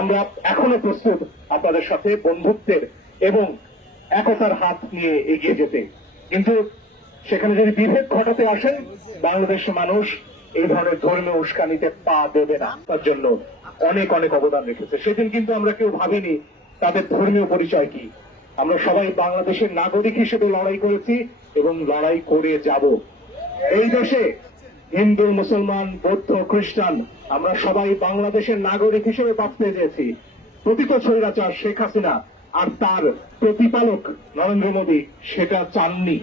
আমরা এখনো প্রস্তুত আপনাদের সাথে বন্ধুত্বের এবং একতার হাত নিয়ে এগিয়ে যেতে কিন্তু সেখানে যদি বিভেদ ঘটাতে আসেন বাংলাদেশের মানুষ এই ধরনের ধর্মীয় উস্কানিতে পা দেবে না তার জন্য অনেক অনেক অবদান রেখেছে সেদিন কিন্তু আমরা কেউ ভাবিনি তাদের ধর্মীয় পরিচয় কি আমরা সবাই বাংলাদেশের নাগরিক হিসেবে লড়াই করেছি এবং লড়াই করে যাব এই দেশে হিন্দু মুসলমান বৌদ্ধ খ্রিস্টান আমরা সবাই বাংলাদেশের নাগরিক হিসেবে বাঁচতে চেয়েছি প্রকৃত স্বৈরাচার শেখ হাসিনা আর তার প্রতিপালক নরেন্দ্র মোদী সেটা চাননি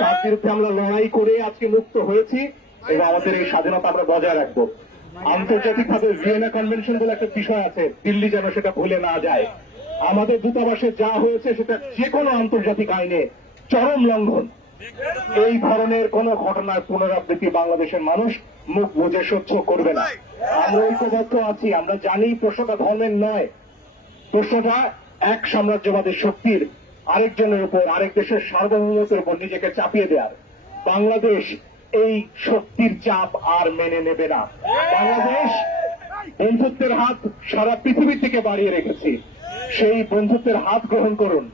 তার বিরুদ্ধে আমরা লড়াই করে আজকে মুক্ত হয়েছি এবং আমাদের এই স্বাধীনতা আমরা বজায় রাখবো আন্তর্জাতিকভাবে ভিয়েনা কনভেনশন বলে একটা বিষয় আছে দিল্লি যেন সেটা ভুলে না যায় আমাদের দূতাবাসে যা হয়েছে সেটা যে কোনো আন্তর্জাতিক আইনে চরম লঙ্ঘন এই ধরনের কোন ঘটনার পুনরাবৃত্তি বাংলাদেশের মানুষ মুখ বুঝে সহ্য করবে না আমরা ঐক্যবদ্ধ আছি আমরা জানি প্রশ্নটা ধর্মের নয় প্রশ্নটা এক সাম্রাজ্যবাদী শক্তির আরেকজনের উপর আরেক দেশের সার্বভৌমত্বের উপর নিজেকে চাপিয়ে দেওয়ার বাংলাদেশ এই শক্তির চাপ আর মেনে নেবে না বাংলাদেশ বন্ধুত্বের হাত সারা পৃথিবীর থেকে বাড়িয়ে রেখেছি সেই বন্ধুত্বের হাত গ্রহণ করুন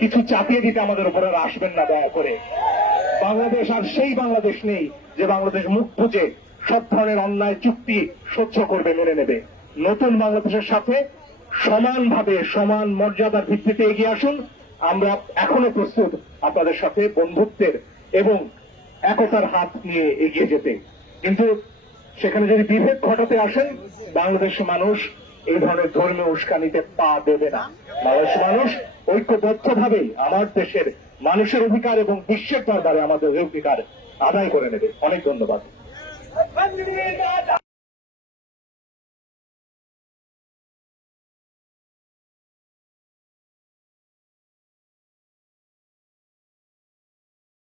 কিছু চাপিয়ে দিতে আমাদের উপরে আসবেন না দয়া করে বাংলাদেশ আর সেই বাংলাদেশ নেই যে বাংলাদেশ মুখ খুঁজে সব ধরনের অন্যায় চুক্তি সহ্য করবে মেনে নেবে নতুন বাংলাদেশের সাথে সমানভাবে সমান মর্যাদার ভিত্তিতে এগিয়ে আসুন আমরা এখনো প্রস্তুত আপনাদের সাথে বন্ধুত্বের এবং একতার হাত নিয়ে এগিয়ে যেতে কিন্তু সেখানে যদি বিভেদ ঘটাতে আসেন বাংলাদেশ মানুষ এই ধরনের ধর্মীয় উস্কানিতে পা দেবে না বাংলাদেশ মানুষ ঐক্যবদ্ধভাবে আমার দেশের মানুষের অধিকার এবং বিশ্বের দরবারে আমাদের অধিকার আদায় করে নেবে অনেক ধন্যবাদ